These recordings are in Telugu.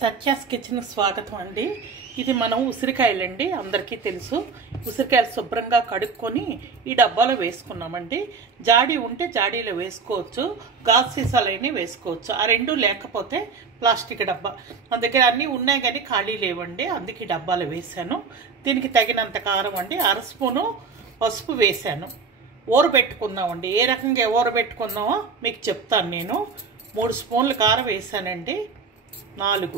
సత్యాస్ కిచెన్ స్వాగతం అండి. ఇది మనం ఉసిరికాయలండి, అందరికీ తెలుసు. ఉసిరికాయలు శుభ్రంగా కడుక్కొని ఈ డబ్బాలో వేసుకున్నామండి. జాడీ ఉంటే జాడీలో వేసుకోవచ్చు, గాజు సీసాలైనా వేసుకోవచ్చు. ఆ రెండు లేకపోతే ప్లాస్టిక్ డబ్బా. మన దగ్గర అన్నీ ఉన్నాయి కానీ ఖాళీ లేవండి, అందుకే ఈ డబ్బాలో వేసాను. దీనికి తగినంత కారం అండి, 1/2 స్పూను పసుపు వేసాను. ఊరబెట్టుకుందామండి. ఏ రకంగా ఊరబెట్టుకుందామో మీకు చెప్తాను. నేను 3 స్పూన్లు కారం వేసానండి. 6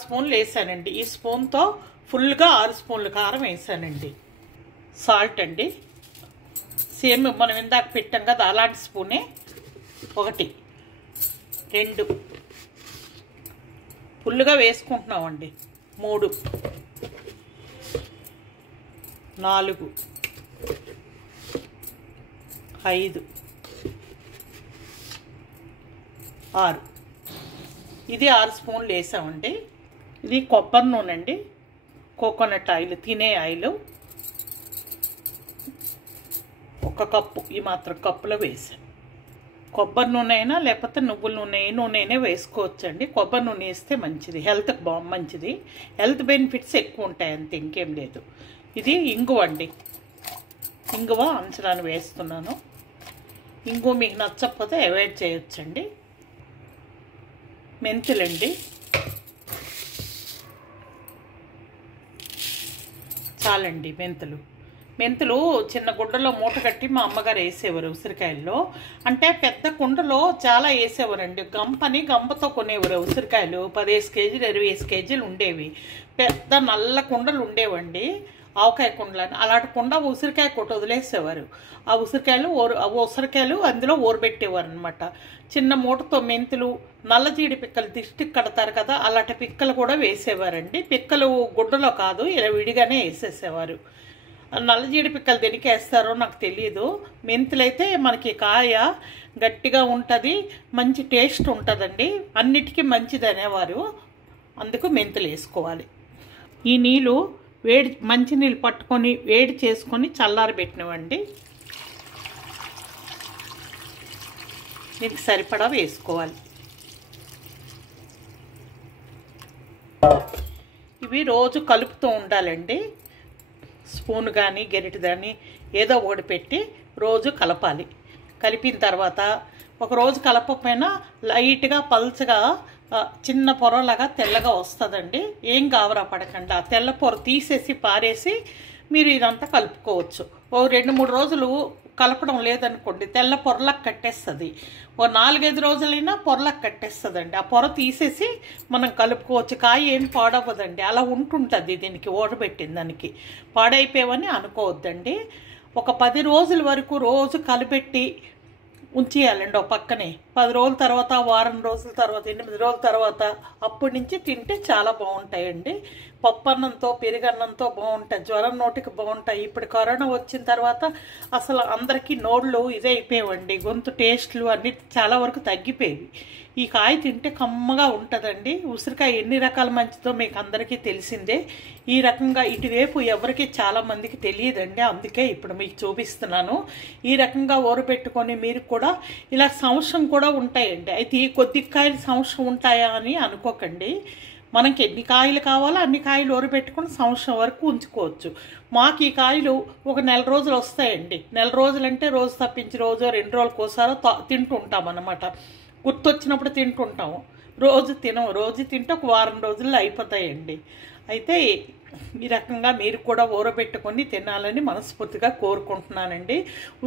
స్పూన్లు వేసానండి. ఈ స్పూన్తో ఫుల్గా 6 స్పూన్లు కారం వేసానండి. సాల్ట్ అండి, సేమ్ మనం ఇందాక పెట్టాం కదా అలాంటి స్పూనే. 1 2 ఫుల్గా వేసుకుంటున్నామండి. 3 4 5 6 ఇది 6 స్పూన్లు వేసామండి. ఇది కొబ్బరి నూనె అండి, కోకోనట్ ఆయిల్, తినే ఆయిల్ 1 కప్పు. ఈ మాత్రం కప్పులో వేసాను. కొబ్బరి నూనె అయినా లేకపోతే నువ్వుల నూనె, ఏ నూనె అయినా వేసుకోవచ్చండి. కొబ్బరి నూనె వేస్తే మంచిది, హెల్త్కి మంచిది. హెల్త్ బెనిఫిట్స్ ఎక్కువ ఉంటాయి, అంతే, ఇంకేం లేదు. ఇది ఇంగువ అండి, ఇంగువ అంచనాన్ని వేస్తున్నాను. ఇంగువ మీకు నచ్చకపోతే అవాయిడ్ చేయొచ్చండి. మెంతులండి, చాలండి. మెంతులు చిన్న గుడ్డలో మూట కట్టి మా అమ్మగారు వేసేవారు ఉసిరికాయల్లో. అంటే పెద్ద కుండలో చాలా వేసేవారండి. గంపతో కొనేవారు ఉసిరికాయలు. 15 కేజీలు 25 కేజీలు ఉండేవి. పెద్ద నల్ల కుండలు ఉండేవండి, ఆవకాయ కుండలని. అలాంటి కుండ ఉసిరికాయ కొట్టి వదిలేసేవారు. ఆ ఉసిరికాయలు అందులో ఊరబెట్టేవారు అనమాట. చిన్న మూటతో మెంతులు, నల్లజీడి పిక్కలు దిష్టికి కడతారు కదా, అలాంటి పిక్కలు కూడా వేసేవారండి. పిక్కలు గుడ్డలో కాదు, ఇలా విడిగానే వేసేసేవారు. నల్లజీడి పిక్కలు దేనికి వేస్తారో నాకు తెలియదు. మెంతులైతే మనకి కాయ గట్టిగా ఉంటుంది, మంచి టేస్ట్ ఉంటుందండి, అన్నిటికీ మంచిది అనేవారు. అందుకు మెంతులు వేసుకోవాలి. ఈ నీళ్ళు మంచి నీళ్ళు పట్టుకొని వేడి చేసుకొని చల్లారబెట్టినవండి. దీనికి సరిపడా వేసుకోవాలి. ఇవి రోజు కలుపుతూ ఉండాలండి. స్పూన్ కానీ గెరిటి కానీ ఏదో ఒకటి పెట్టి రోజు కలపాలి. కలిపిన తర్వాత ఒకరోజు కలపకపోయినా లైట్గా పల్చగా చిన్న పొరలాగా తెల్లగా వస్తుందండి. ఏం గావరా పడకండి. ఆ తెల్ల పొర తీసేసి పారేసి మీరు ఇదంతా కలుపుకోవచ్చు. ఓ 2-3 రోజులు కలపడం లేదనుకోండి, తెల్ల పొరలకు కట్టేస్తుంది. ఓ 4-5 రోజులైనా పొరలకు కట్టేస్తుందండి. ఆ పొర తీసేసి మనం కలుపుకోవచ్చు. కాయ ఏం పాడవదండి, అలా ఉంటుంటుంది. దీనికి ఓడబెట్టిన దానికి పాడైపోయావని అనుకోవద్దండి. ఒక 10 రోజుల వరకు రోజు కలిపెట్టి ఉంచేయాలండి ఒక పక్కనే. 10 రోజుల తర్వాత, వారం రోజుల తర్వాత, 8 రోజుల తర్వాత అప్పటి నుంచి తింటే చాలా బాగుంటాయండి. పప్పు అన్నంతో, పెరుగన్నంతో బాగుంటాయి. జ్వరం నోటికి బాగుంటాయి. ఇప్పుడు కరోనా వచ్చిన తర్వాత అసలు అందరికీ నోళ్ళు ఇదే అయిపోయావండి. గొంతు టేస్ట్లు అన్నీ చాలా వరకు తగ్గిపోయేవి. ఈ కాయ తింటే కమ్మగా ఉంటుందండి. ఉసిరికాయ ఎన్ని రకాల మంచిదో మీకు అందరికీ తెలిసిందే. ఈ రకంగా ఇటువైపు ఎవరికి చాలామందికి తెలియదండి, అందుకే ఇప్పుడు మీకు చూపిస్తున్నాను. ఈ రకంగా ఊరబెట్టుకొని మీరు కూడా ఇలా సంవత్సరం కూడా ఉంటాయండి. అయితే ఈ కొద్ది కాయలు సంవత్సరం ఉంటాయా అని అనుకోకండి. మనకి ఎన్ని కాయలు కావాలో అన్ని కాయలు ఊరబెట్టుకొని సంవత్సరం వరకు ఉంచుకోవచ్చు. మాకు ఈ కాయలు ఒక 1 రోజులు వస్తాయండి. 1 రోజులంటే రోజు తప్పించి రోజు 2 రోజులకు ఒకసారి తింటుంటాం అన్నమాట. గుర్తొచ్చినప్పుడు తింటుంటాము. రోజు తింటే ఒక వారం రోజుల్లో అయిపోతాయండి. అయితే ఈ రకంగా మీరు కూడా ఊరబెట్టుకొని తినాలని మనస్ఫూర్తిగా కోరుకుంటున్నానండి.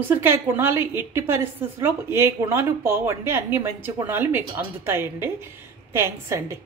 ఉసిరికాయ గుణాలు ఎట్టి పరిస్థితుల్లో ఏ గుణాలు పోవండి, అన్ని మంచి గుణాలు మీకు అందుతాయండి. థ్యాంక్స్ అండి.